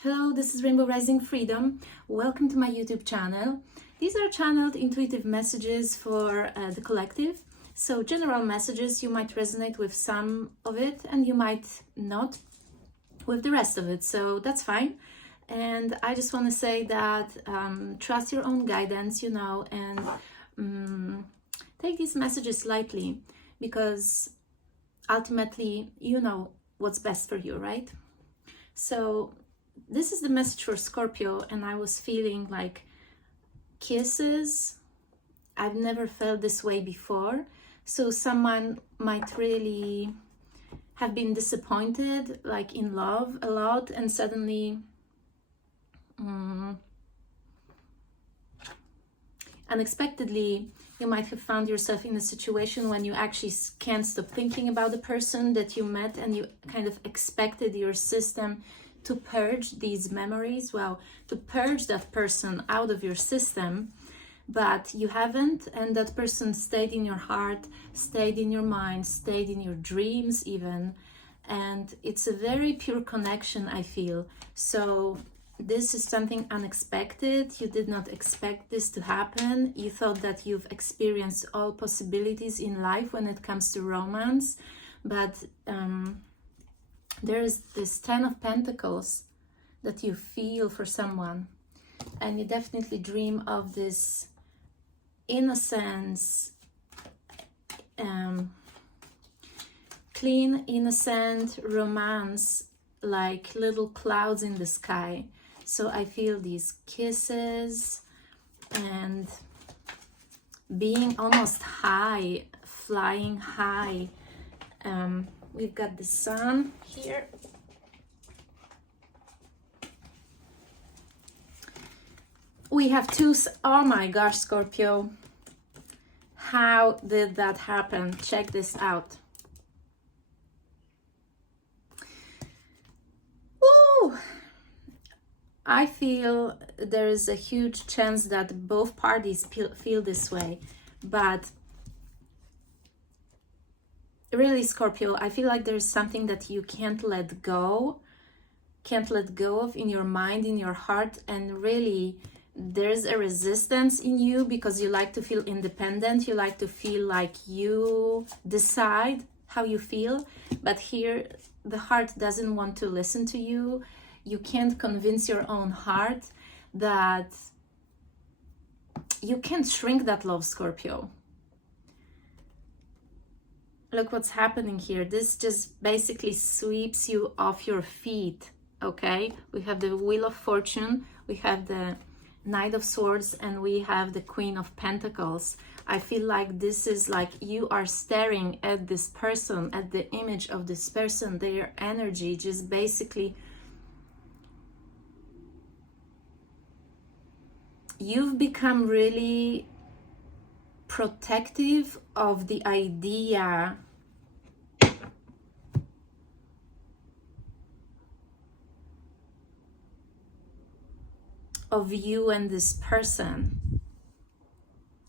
Hello, this is Rainbow Rising Freedom. Welcome to my YouTube channel. These are channeled intuitive messages for the collective. So general messages, you might resonate with some of it and you might not with the rest of it. So that's fine. And I just want to say that trust your own guidance, and take these messages lightly because ultimately you know what's best for you, right? So this is the message for Scorpio, and I was feeling like kisses. I've never felt this way before. So someone might really have been disappointed, like in love a lot, and suddenly unexpectedly you might have found yourself in a situation when you actually can't stop thinking about the person that you met, and you kind of expected your system to purge these memories, to purge that person out of your system, but you haven't, and that person stayed in your heart, stayed in your mind, stayed in your dreams even, and it's a very pure connection, I feel. So this is something unexpected. You did not expect this to happen. You thought that you've experienced all possibilities in life when it comes to romance, but there is this 10 of Pentacles that you feel for someone, and you definitely dream of this innocence, clean, innocent romance, like little clouds in the sky. So I feel these kisses and being almost high, flying high. We've got the sun here. We have two. Oh my gosh, Scorpio. How did that happen? Check this out. Ooh. I feel there is a huge chance that both parties feel this way, but really, Scorpio, I feel like there's something that you can't let go of in your mind, in your heart, and really there's a resistance in you because you like to feel independent, you like to feel like you decide how you feel, but here the heart doesn't want to listen to you. You can't convince your own heart that you can't shrink that love, Scorpio. Look what's happening here. This just basically sweeps you off your feet, okay? We have the Wheel of Fortune, we have the Knight of Swords, and we have the Queen of Pentacles. I feel like this is like you are staring at this person, at the image of this person, their energy, just basically you've become really protective of the idea of you and this person.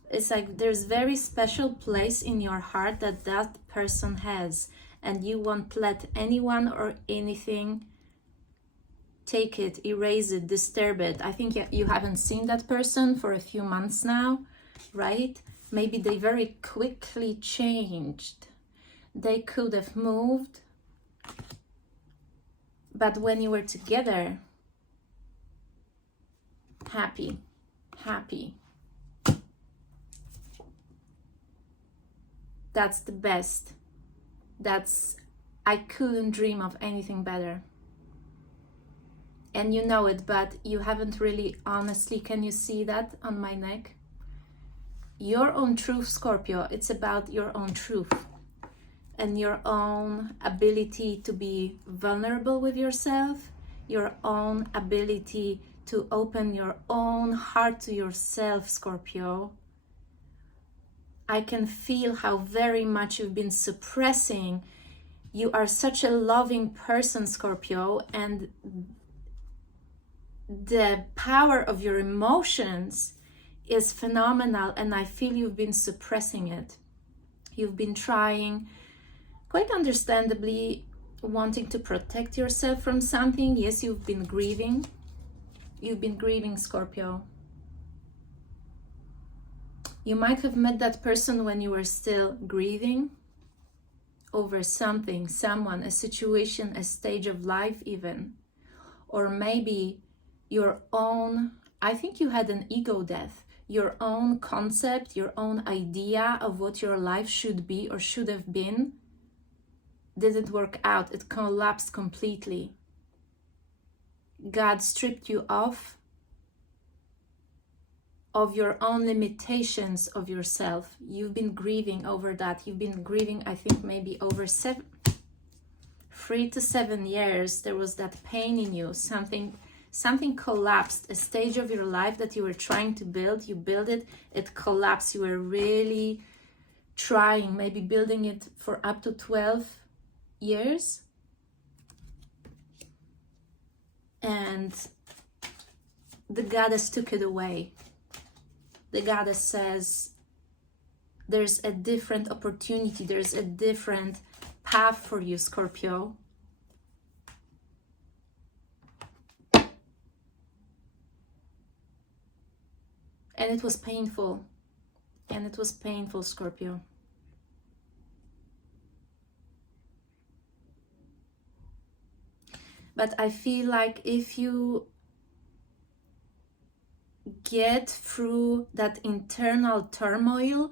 It's like there's very special place in your heart that that person has, and you won't let anyone or anything take it, erase it, disturb it. I think you haven't seen that person for a few months now, right? Maybe they very quickly changed. They could have moved, but when you were together, happy. That's the best. I couldn't dream of anything better. And you know it, but you haven't really honestly, can you see that on my neck? Your own truth, Scorpio, it's about your own truth and your own ability to be vulnerable with yourself, your own ability to open your own heart to yourself, Scorpio. I can feel how very much you've been suppressing. You are such a loving person, Scorpio, and the power of your emotions is phenomenal, and I feel you've been suppressing it. You've been trying, quite understandably, wanting to protect yourself from something. Yes, you've been grieving. You've been grieving, Scorpio. You might have met that person when you were still grieving over something, someone, a situation, a stage of life even. Or maybe your own, I think you had an ego death. Your own concept, your own idea of what your life should be or should have been didn't work out. It collapsed completely. God stripped you of your own limitations of yourself. You've been grieving over that. You've been grieving, I think, maybe over 3 to 7 years. There was that pain in you. Something collapsed. A stage of your life that you were trying to build, you build it, it collapsed. You were really trying, maybe building it for up to 12 years. And the goddess took it away. The goddess says, there's a different opportunity, there's a different path for you, Scorpio. And it was painful. And it was painful, Scorpio. But I feel like if you get through that internal turmoil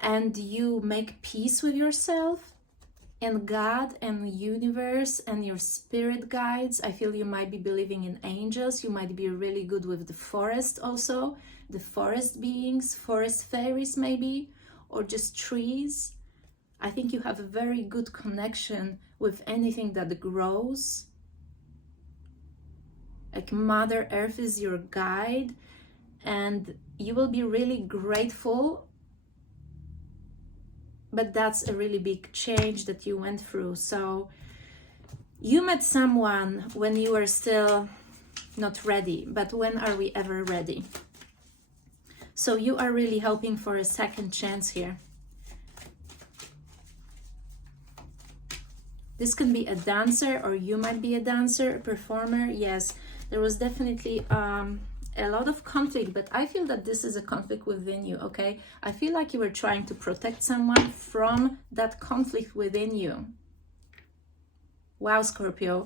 and you make peace with yourself and God and universe and your spirit guides, I feel you might be believing in angels. You might be really good with the forest also, the forest beings, forest fairies maybe, or just trees. I think you have a very good connection with anything that grows. Like Mother Earth is your guide, and you will be really grateful. But that's a really big change that you went through. So you met someone when you were still not ready, but when are we ever ready? So you are really hoping for a second chance here. This can be a dancer, or you might be a dancer, a performer. Yes, there was definitely a lot of conflict, but I feel that this is a conflict within you, okay? I feel like you were trying to protect someone from that conflict within you. Wow, Scorpio.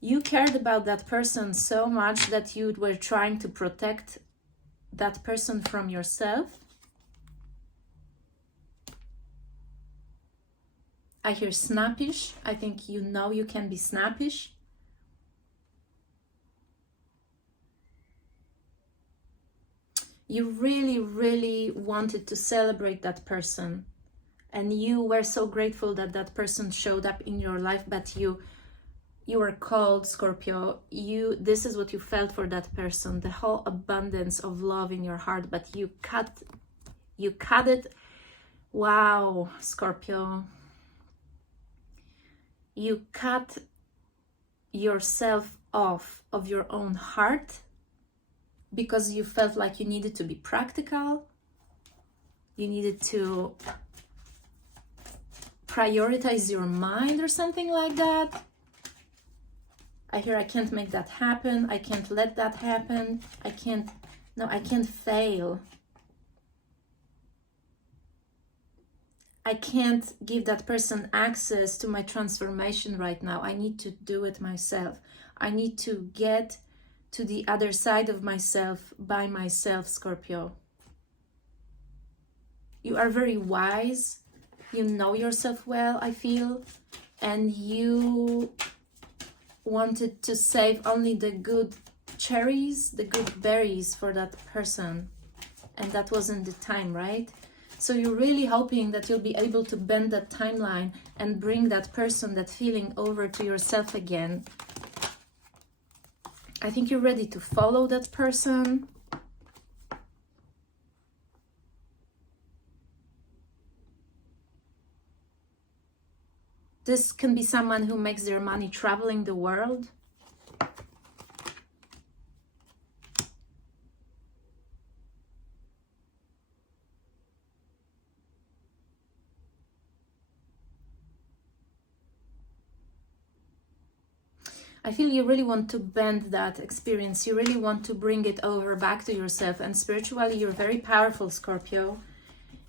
You cared about that person so much that you were trying to protect that person from yourself. I hear snappish. I think you know you can be snappish. You really, really wanted to celebrate that person. And you were so grateful that that person showed up in your life, but you were called, Scorpio. This is what you felt for that person, the whole abundance of love in your heart, but you cut it. Wow, Scorpio. You cut yourself off of your own heart because you felt like you needed to be practical. You needed to prioritize your mind or something like that. I hear I can't make that happen. I can't let that happen. I can't fail. I can't give that person access to my transformation right now. I need to do it myself. I need to get to the other side of myself by myself, Scorpio. You are very wise. You know yourself well, I feel. And you wanted to save only the good cherries, the good berries for that person. And that wasn't the time, right? So you're really hoping that you'll be able to bend that timeline and bring that person, that feeling over to yourself again. I think you're ready to follow that person. This can be someone who makes their money traveling the world. I feel you really want to bend that experience. You really want to bring it over back to yourself. And spiritually, you're very powerful, Scorpio.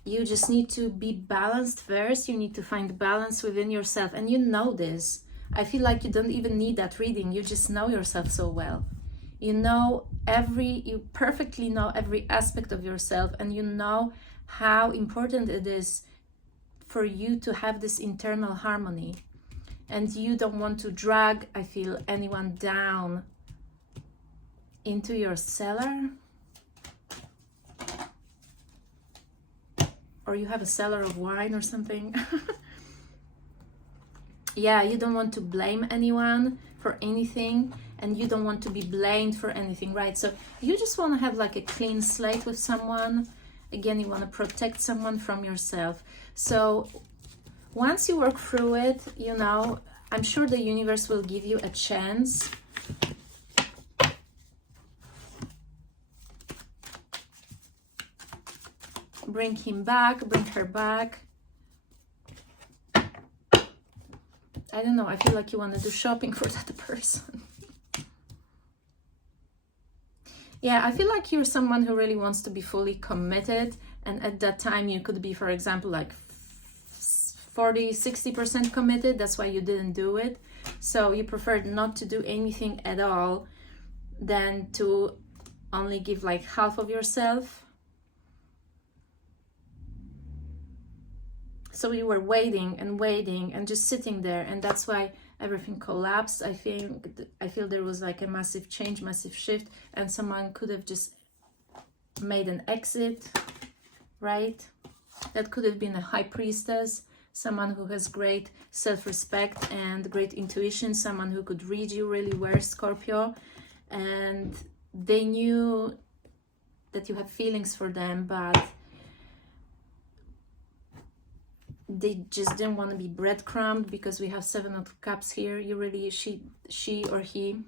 You just need to be balanced first. You need to find balance within yourself. And you know this. I feel like you don't even need that reading. You just know yourself so well. You perfectly know every aspect of yourself, and you know how important it is for you to have this internal harmony. And you don't want to drag, I feel, anyone down into your cellar. Or you have a cellar of wine or something. Yeah, you don't want to blame anyone for anything, and you don't want to be blamed for anything, right? So you just want to have like a clean slate with someone. Again, you want to protect someone from yourself. So once you work through it, you know, I'm sure the universe will give you a chance. Bring him back, bring her back. I don't know, I feel like you want to do shopping for that person. Yeah, I feel like you're someone who really wants to be fully committed, and at that time you could be, for example, like 40-60% committed. That's why you didn't do it. So you preferred not to do anything at all than to only give like half of yourself. So you were waiting and just sitting there, and that's why everything collapsed. I feel there was like a massive change, massive shift, and someone could have just made an exit, right? That could have been a high priestess, someone who has great self-respect and great intuition, someone who could read you really well, Scorpio, and they knew that you have feelings for them, but they just didn't want to be breadcrumbed, because we have 7 of Cups here. You really, she or he,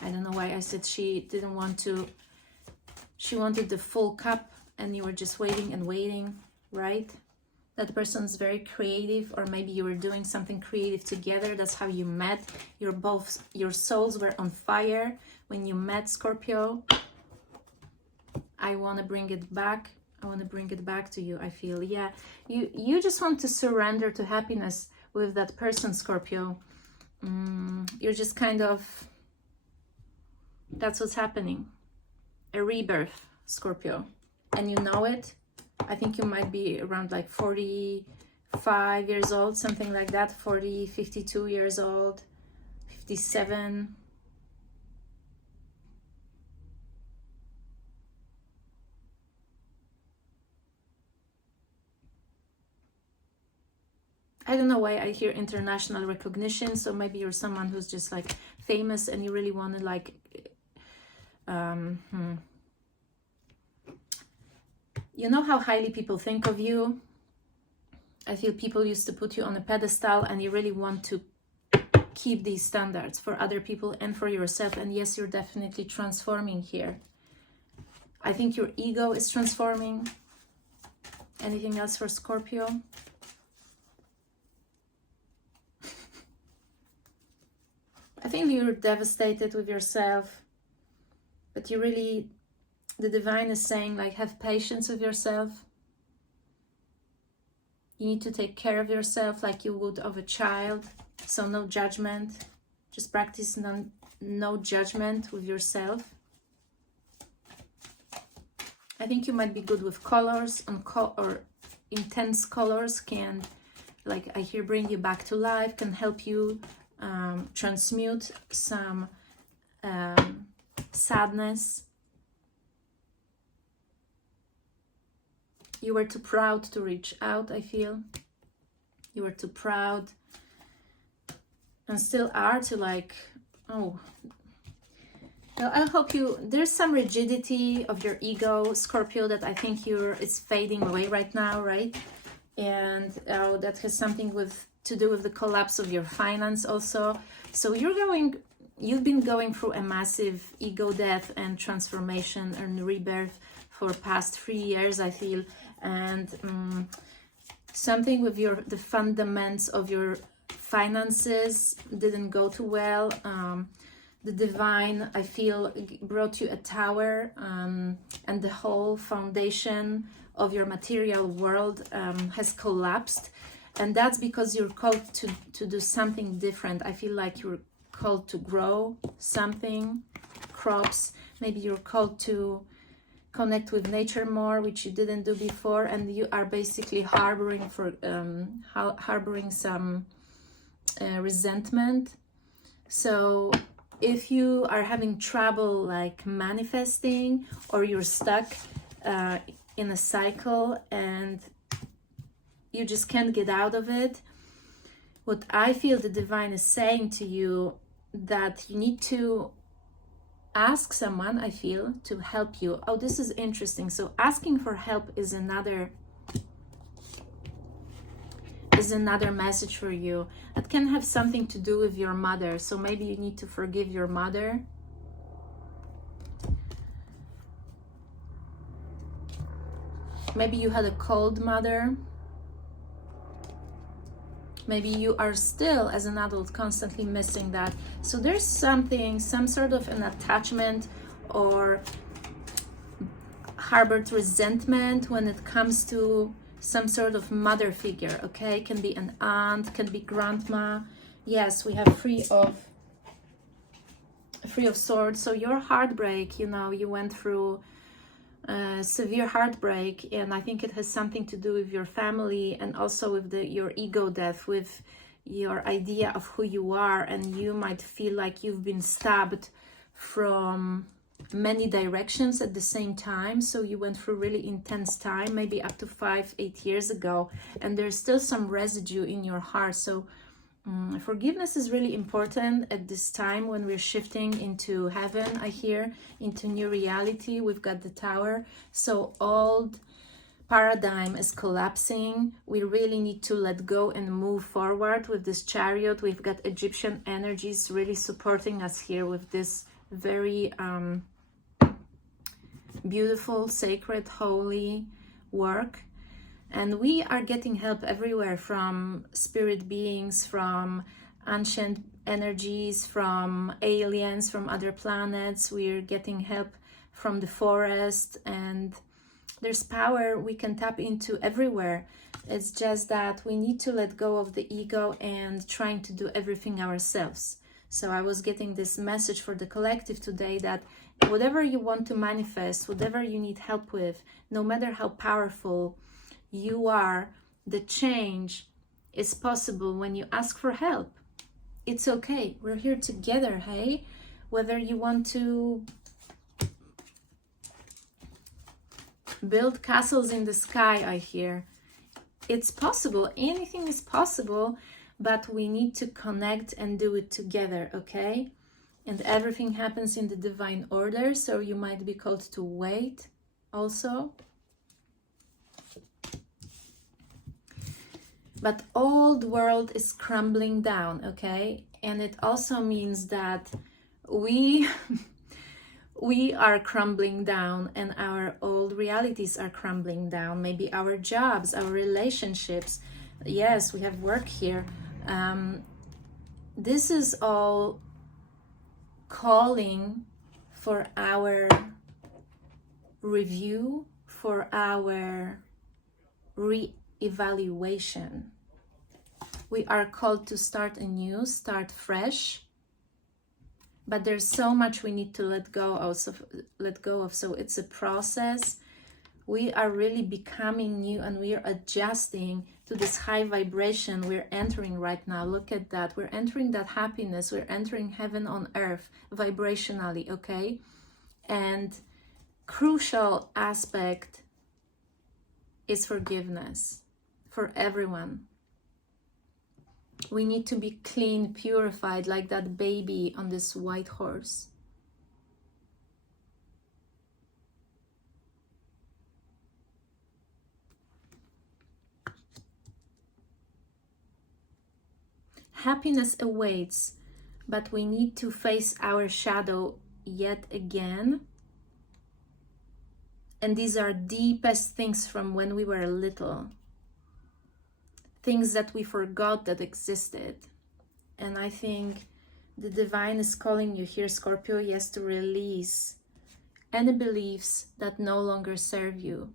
I don't know why I said she, didn't want to, she wanted the full cup, and you were just waiting and waiting, right? That person's very creative, or maybe you were doing something creative together. That's how you met. Your souls were on fire when you met, Scorpio. I want to bring it back. I want to bring it back to you, I feel. Yeah, you just want to surrender to happiness with that person, Scorpio. You're just kind of, that's what's happening. A rebirth, Scorpio. And you know it. I think you might be around like 45 years old, something like that. 40, 52 years old, 57. I don't know why I hear international recognition, so maybe you're someone who's just like famous and you really want to like you know how highly people think of you. I feel people used to put you on a pedestal, and you really want to keep these standards for other people and for yourself. And yes, you're definitely transforming here. I think your ego is transforming. Anything else for Scorpio? I think you're devastated with yourself, but you really, the divine is saying, like, have patience with yourself. You need to take care of yourself like you would of a child. So no judgment. Just practice no judgment with yourself. I think you might be good with colors, or intense colors can, like I hear, bring you back to life, can help you transmute some sadness. You were too proud to reach out, I feel. You were too proud, and still are, to like, oh, well, I hope there's some rigidity of your ego, Scorpio, that I think it's fading away right now, right? And that has something to do with the collapse of your finance also. So you've been going through a massive ego death and transformation and rebirth for past 3 years, I feel. And something with the fundamentals of your finances didn't go too well. The divine, I feel, brought you a tower, and the whole foundation of your material world has collapsed. And that's because you're called to do something different. I feel like you're called to grow something, crops. Maybe you're called to connect with nature more, which you didn't do before, and you are basically harboring some resentment. So if you are having trouble like manifesting, or you're stuck in a cycle and you just can't get out of it, what I feel the divine is saying to you, that you need to ask someone, I feel, to help you. Oh, this is interesting. So asking for help is another message for you. That can have something to do with your mother. So maybe you need to forgive your mother. Maybe you had a cold mother. Maybe you are still, as an adult, constantly missing that. So there's something, some sort of an attachment or harbored resentment when it comes to some sort of mother figure, okay? Can be an aunt, can be grandma. Yes, we have Three of Swords. So your heartbreak, you know, you went through severe heartbreak, and I think it has something to do with your family, and also with your ego death, with your idea of who you are, and you might feel like you've been stabbed from many directions at the same time. So you went through really intense time, maybe up to 5-8 years ago, and there's still some residue in your heart. So forgiveness is really important at this time when we're shifting into heaven, I hear, into new reality. We've got the Tower. So old paradigm is collapsing. We really need to let go and move forward with this Chariot. We've got Egyptian energies really supporting us here with this very beautiful, sacred, holy work. And we are getting help everywhere, from spirit beings, from ancient energies, from aliens, from other planets. We're getting help from the forest, and there's power we can tap into everywhere. It's just that we need to let go of the ego and trying to do everything ourselves. So I was getting this message for the collective today, that whatever you want to manifest, whatever you need help with, no matter how powerful you are, the change is possible when you ask for help. It's okay. We're here together, hey? Whether you want to build castles in the sky, I hear, it's possible. Anything is possible, but we need to connect and do it together, okay? And everything happens in the divine order, so you might be called to wait also. But old world is crumbling down, okay? And it also means that we are crumbling down, and our old realities are crumbling down. Maybe our jobs, our relationships. Yes, we have work here. This is all calling for our review, for our re-evaluation. We are called to start anew, start fresh, but there's so much we need to let go of. So it's a process. We are really becoming new, and we are adjusting to this high vibration we're entering right now. Look at that. We're entering that happiness. We're entering heaven on earth vibrationally, okay? And crucial aspect is forgiveness for everyone. We need to be clean, purified, like that baby on this white horse. Happiness awaits, but we need to face our shadow yet again. And these are deepest things from when we were little. things that we forgot that existed. And I think the divine is calling you here, Scorpio, yes, to release any beliefs that no longer serve you.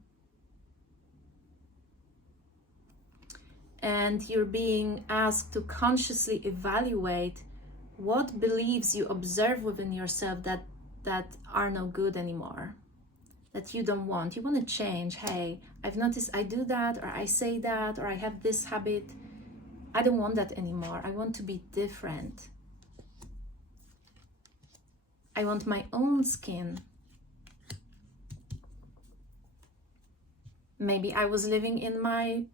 And you're being asked to consciously evaluate what beliefs you observe within yourself that are no good anymore, that you don't want. You want to change. Hey, I've noticed I do that, or I say that, or I have this habit. I don't want that anymore. I want to be different. I want my own skin. Maybe I was living in my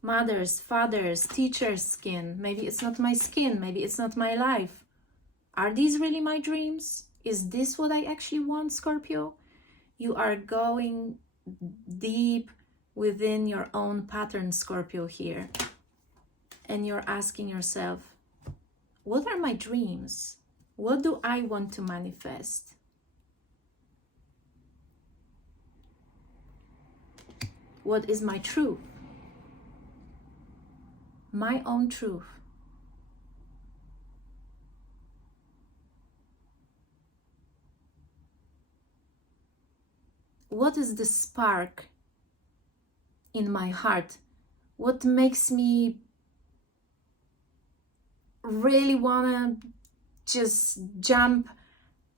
mother's, father's, teacher's skin. Maybe it's not my skin. Maybe it's not my life. Are these really my dreams? Is this what I actually want, Scorpio? You are going deep within your own pattern, Scorpio, here. And you're asking yourself, what are my dreams? What do I want to manifest? What is my truth? My own truth. What is the spark in my heart? What makes me really want to just jump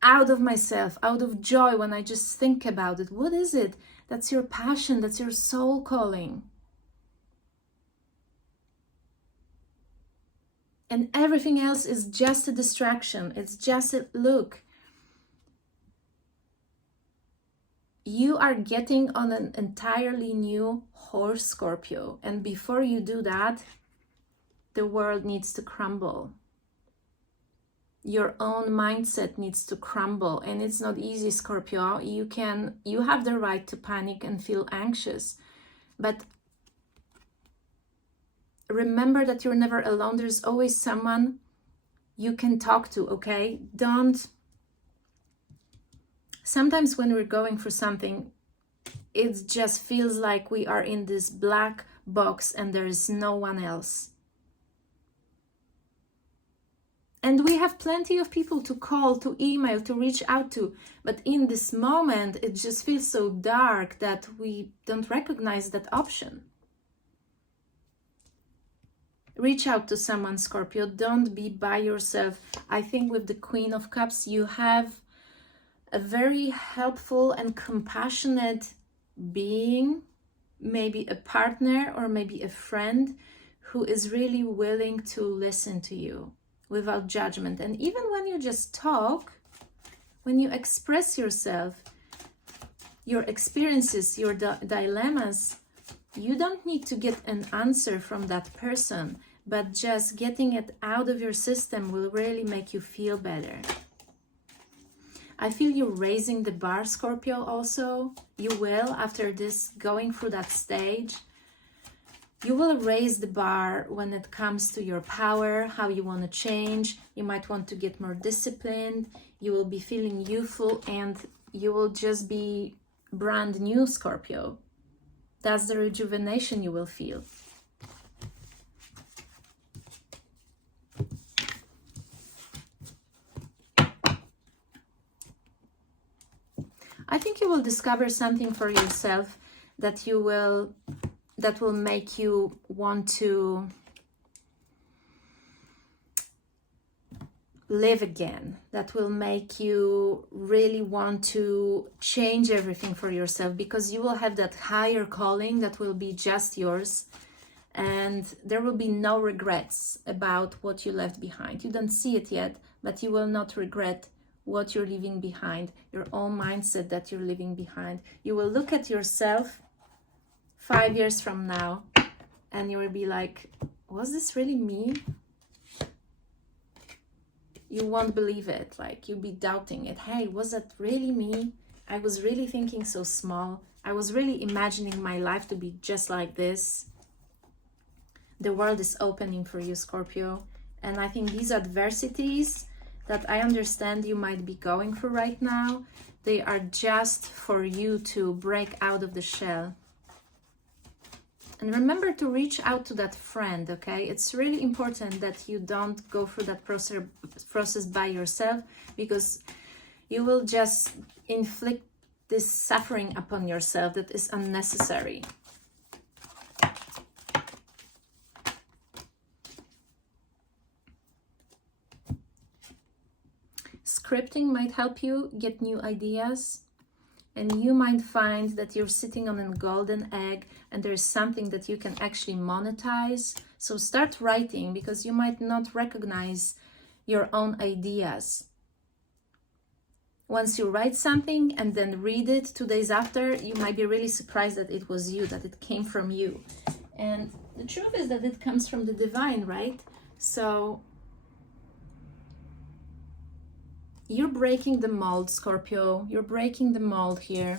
out of myself, out of joy when I just think about it? What is it? That's your passion, that's your soul calling. And everything else is just a distraction. It's just a look. You are getting on an entirely new horse, Scorpio. And before you do that, the world needs to crumble. Your own mindset needs to crumble. And it's not easy, Scorpio. You have the right to panic and feel anxious. But remember that you're never alone. There's always someone you can talk to, okay? Sometimes when we're going through something, it just feels like we are in this black box and there is no one else. And we have plenty of people to call, to email, to reach out to. But in this moment, it just feels so dark that we don't recognize that option. Reach out to someone, Scorpio. Don't be by yourself. I think with the Queen of Cups, you have a very helpful and compassionate being, maybe a partner or maybe a friend who is really willing to listen to you without judgment. And even when you just talk, when you express yourself, your experiences, your dilemmas, you don't need to get an answer from that person, but just getting it out of your system will really make you feel better. I feel you raising the bar, Scorpio, also. You will, after this, going through that stage. You will raise the bar when it comes to your power, how you want to change. You might want to get more disciplined. You will be feeling youthful and you will just be brand new, Scorpio. That's the rejuvenation you will feel. I think you will discover something for yourself that will make you want to live again, that will make you really want to change everything for yourself, because you will have that higher calling that will be just yours, and there will be no regrets about what you left behind. You don't see it yet, but you will not regret what you're leaving behind, your own mindset that you're leaving behind. You will look at yourself 5 years from now and you will be like, was this really me? You won't believe it. Like, you'll be doubting it. Hey, was that really me? I was really thinking so small. I was really imagining my life to be just like this. The world is opening for you, Scorpio. And I think these adversities that I understand you might be going through right now, they are just for you to break out of the shell. And remember to reach out to that friend, okay? It's really important that you don't go through that process by yourself, because you will just inflict this suffering upon yourself that is unnecessary. Scripting might help you get new ideas, and you might find that you're sitting on a golden egg and there's something that you can actually monetize. So start writing, because you might not recognize your own ideas. Once you write something and then read it 2 days after, you might be really surprised that it was you, that it came from you. And the truth is that it comes from the divine, right? So you're breaking the mold, Scorpio. You're breaking the mold here.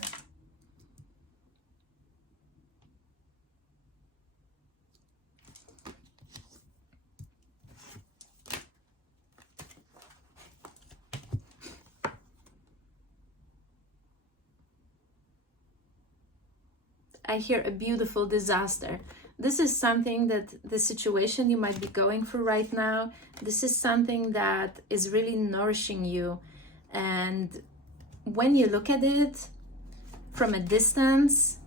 I hear a beautiful disaster. This is something that the situation you might be going through right now, this is something that is really nourishing you. And when you look at it from a distance,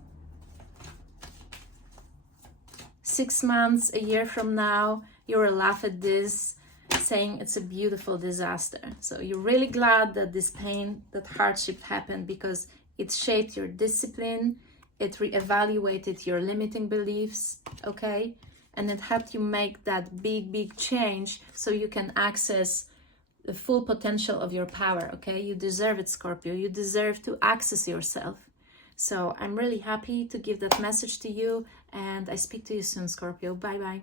6 months, a year from now, you'll laugh at this, saying it's a beautiful disaster. So you're really glad that this pain, that hardship happened, because it shaped your discipline, it reevaluated your limiting beliefs, okay? And it helped you make that big change so you can access the full potential of your power, okay? You deserve it, Scorpio. You deserve to access yourself. So I'm really happy to give that message to you, and I speak to you soon, Scorpio. Bye-bye.